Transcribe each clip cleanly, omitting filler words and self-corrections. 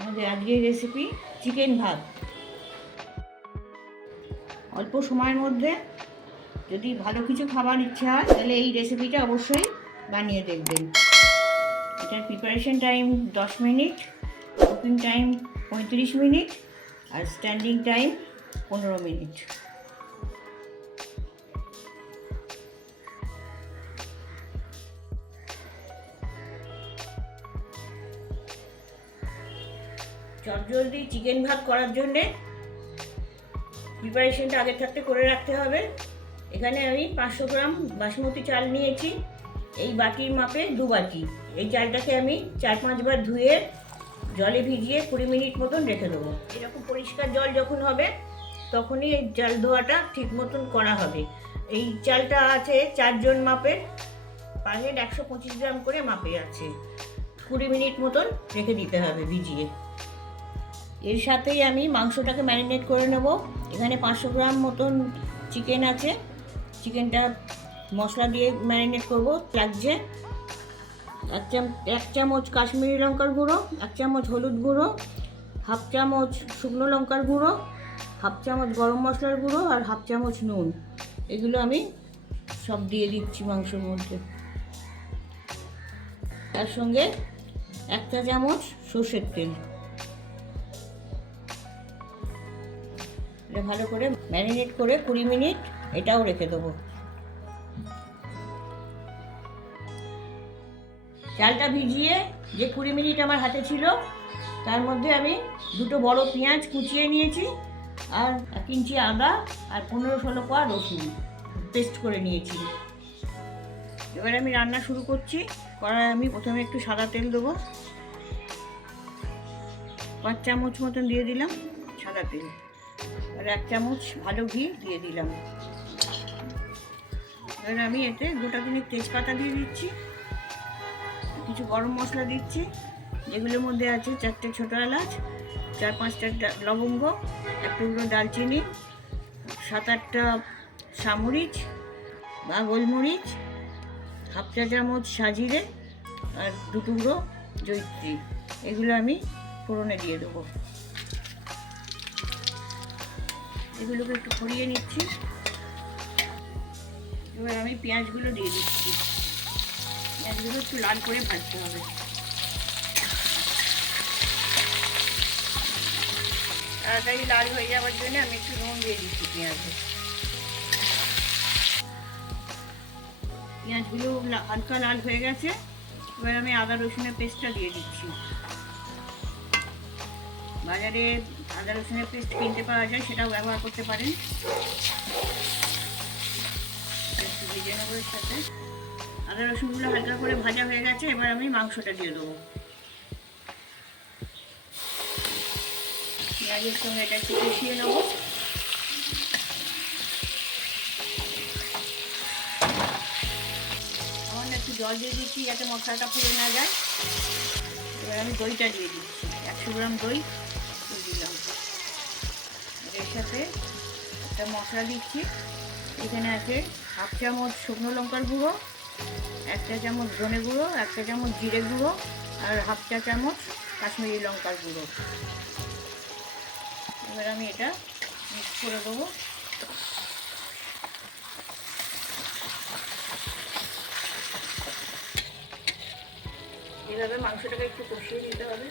আমাদের আজকের recipe chicken ভাত। অল্প সময়ের মধ্যে যদি ভালো কিছু খাবার ইচ্ছা হয় তাহলে এই রেসিপিটা অবশ্যই বানিয়ে দেখবেন। এটার preparation time 10 minute, cooking time 35 minute আর স্ট্যান্ডিং টাইম 15 মিনিট। চটজলদি চিকেন ভাত করার জন্যে প্রিপারেশনটা আগে থাকতে করে রাখতে হবে। এখানে আমি 500 গ্রাম বাসমতি চাল নিয়েছি, এই বাটির মাপে 2 বাটি। এই চালটাকে আমি 4-5 বার ধুয়ে জলে ভিজিয়ে 20 মিনিট মতন রেখে দেবো। এরকম পরিষ্কার জল যখন হবে তখনই এই চাল ধোয়াটা ঠিক মতন করা হবে। এই চালটা আছে 4 জন মাপের, পার-হেড 125 গ্রাম করে মাপে আছে। 20 মিনিট মতন রেখে দিতে হবে ভিজিয়ে। এর সাথেই আমি মাংসটাকে ম্যারিনেট করে নেব। এখানে 500 গ্রাম মতন চিকেন আছে, চিকেনটা মশলা দিয়ে ম্যারিনেট করব। লাগছে 1 চামচ কাশ্মীরি লঙ্কার গুঁড়ো, 1 চামচ হলুদ গুঁড়ো, 1/2 চামচ শুকনো লঙ্কার গুঁড়ো, 1/2 চামচ গরম মশলার গুঁড়ো আর 1/2 চামচ নুন। এগুলো আমি সব দিয়ে দিচ্ছি মাংসের মধ্যে। তার সঙ্গে 1 চা চামচ সর্ষের তেল। এটা ভালো করে ম্যারিনেট করে 20 মিনিট এটাও রেখে দেবো। চালটা ভিজিয়ে যে 20 মিনিট আমার হাতে ছিল তার মধ্যে আমি 2টো বড় পেঁয়াজ কুচিয়ে নিয়েছি আর 1 ইঞ্চি আদা আর 15-16 কোয়া রসুন পেস্ট করে নিয়েছি। এবার আমি রান্না শুরু করছি। কড়াই আমি প্রথমে একটু সাদা তেল দেবো, 5 চামচ মতন দিয়ে দিলাম সাদা তেল, আর 1 চামচ ভালো ঘি দিয়ে দিলাম। এবার আমি এতে গোটা 3 তেজপাতা দিয়ে দিচ্ছি, কিছু গরম মশলা দিচ্ছি, যেগুলোর মধ্যে আছে 4টে ছোটো এলাচ, 4-5টা লবঙ্গ, 1 টুকরো দারচিনি, 7-8টা সামরিচ বা গোলমরিচ, 1/2 চা চামচ সাজিরে আর 2 টুকরো জয়িত্রী। এগুলো আমি ফোড়নে দিয়ে দেবো। এগুলোকে একটু ছড়িয়ে নিচ্ছি। এবার আমি পেঁয়াজগুলো দিয়ে দিচ্ছি। পেঁয়াজগুলো একটু লাল করে ভাজতে হবে। তাড়াতাড়ি লাল হয়ে যাওয়ার জন্য আমি একটু নুন দিয়ে দিচ্ছি পেঁয়াজে। পেঁয়াজগুলো হালকা লাল হয়ে গেছে। এবার আমি আদা রসুনের পেস্টটা দিয়ে দিচ্ছি। বাজারে আদা রসুনের পেস্ট কিনতে পাওয়া যায়, সেটাও ব্যবহার করতে পারেন। একটু ভেজে নেবো এর সাথে। আদা রসুনগুলো হালকা করে ভাজা হয়ে গেছে। এবার আমি মাংসটা দিয়ে দেবো। পেঁয়াজের সঙ্গে এটা একটু কষিয়ে নেবো। সামান্য একটু জল দিয়ে দিচ্ছি যাতে মশলাটা পুড়ে না যায়। এবার আমি দইটা দিয়ে দিচ্ছি, 100 গ্রাম দই দিলাম। এর সাথে একটা মশলা দিচ্ছি। এখানে আছে 1/2 চামচ শুকনো লঙ্কার গুঁড়ো, 1 চা চামচ ধনে গুঁড়ো, 1 চা চামচ জিরে গুঁড়ো আর 1/2 চা চামচ কাশ্মীরি লঙ্কার গুঁড়ো। এবার আমি এটা মিক্স করে দেবো। এভাবে মাংসটাকে একটু কষিয়ে নিতে হবে।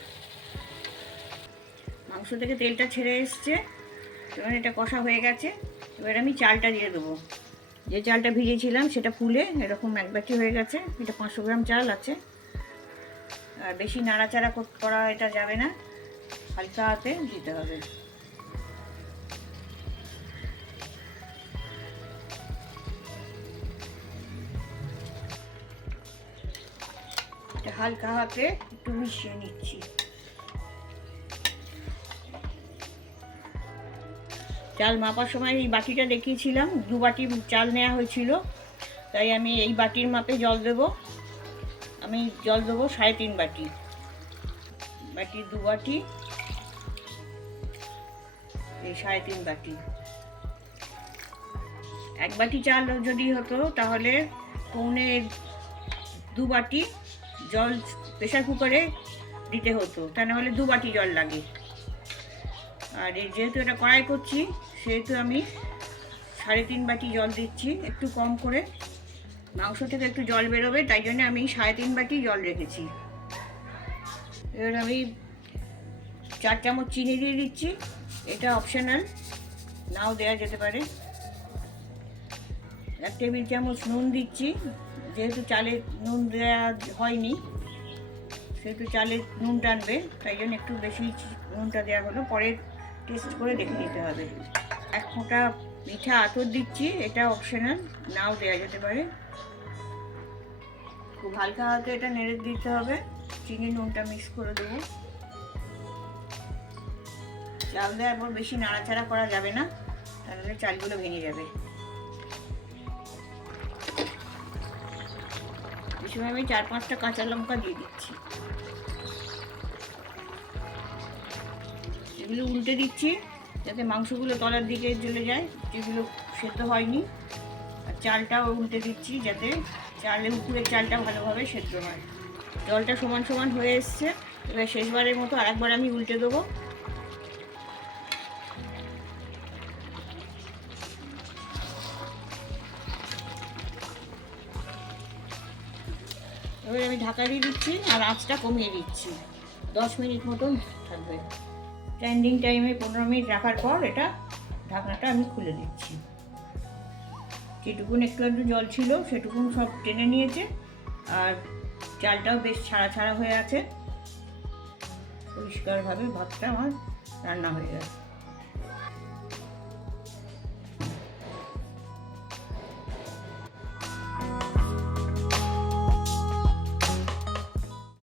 মাংস থেকে তেলটা ছেড়ে এসছে, এবার এটা কষা হয়ে গেছে। এবার আমি চালটা দিয়ে দেবো। যে চালটা ভিজিয়েছিলাম সেটা ফুলে এরকম এক বাটি হয়ে গেছে। এটা 500 গ্রাম চাল আছে। আর বেশি নাড়াচাড়া করা এটা যাবে না, হালকা হাতে দিতে হবে। এটা হালকা হাতে একটু মিশিয়ে নিচ্ছি। চাল মাপার সময় এই বাটিটা দেখিয়েছিলাম, 2 বাটি চাল নেওয়া হয়েছিল, তাই আমি এই বাটির মাপে জল দেব। আমি জল দেবো 3.5 বাটি। 2 বাটি, এই 3.5 বাটি। 1 বাটি চাল যদি হতো তাহলে 2 বাটি জল প্রেসার কুকারে দিতে হতো, তা না হলে 2 বাটি জল লাগে। আর যেহেতু এটা কড়াই করছি সেহেতু আমি 3.5 বাটি জল দিচ্ছি, একটু কম করে। মাংস থেকে একটু জল বেরোবে, তাই জন্য আমি 3.5 বাটি জল রেখেছি। এবার আমি 4 চামচ চিনি দিয়ে দিচ্ছি, এটা অপশনাল, নাও দেওয়া যেতে পারে। 1 টেবিল চামচ নুন দিচ্ছি, যেহেতু চালে নুন দেওয়া হয়নি সেহেতু চালে নুন টানবে, তাই জন্য একটু বেশি নুনটা দেওয়া হলো, পরে টেস্ট করে দেখে নিতে হবে। 1 ফোঁটা মিঠা আতর দিচ্ছি, এটা অপশনাল, নাও দেওয়া যেতে পারে। খুব হালকা হাতে এটা নেড়ে দিতে হবে, চিনি নুনটা মিক্স করে দেবো। চাল দেওয়ার পর বেশি নাড়াচাড়া করা যাবে না, তাহলে চালগুলো ভেঙে যাবে। এই সময় আমি 4-5টা কাঁচা লঙ্কা দিয়ে দিচ্ছি। এগুলো উল্টে দিচ্ছি যাতে মাংসগুলো তলার দিকে চলে যায়, যেগুলো সেদ্ধ হয়নি। আর চালটাও উল্টে দিচ্ছি যাতে চালের উপরের চালটা ভালোভাবে সেদ্ধ হয়। জলটা সমান সমান হয়ে এসছে, এবার শেষবারের মতো আরেকবার আমি উল্টে দেবো। এবার আমি ঢাকা দিয়ে দিচ্ছি আর আঁচটা কমিয়ে দিচ্ছি, 10 মিনিট মতন থাকবে। স্ট্যান্ডিং টাইমে 15 মিনিট রাখার পর এটা ঢাকনাটা আমি খুলে দিচ্ছি। যেটুকুন একটু একটু জল ছিল সেটুকুন সব টেনে নিয়েছে, আর চালটাও বেশ ছাড়া ছাড়া হয়ে আছে। পরিষ্কারভাবে ভাতটা আমার রান্না হয়ে গেছে।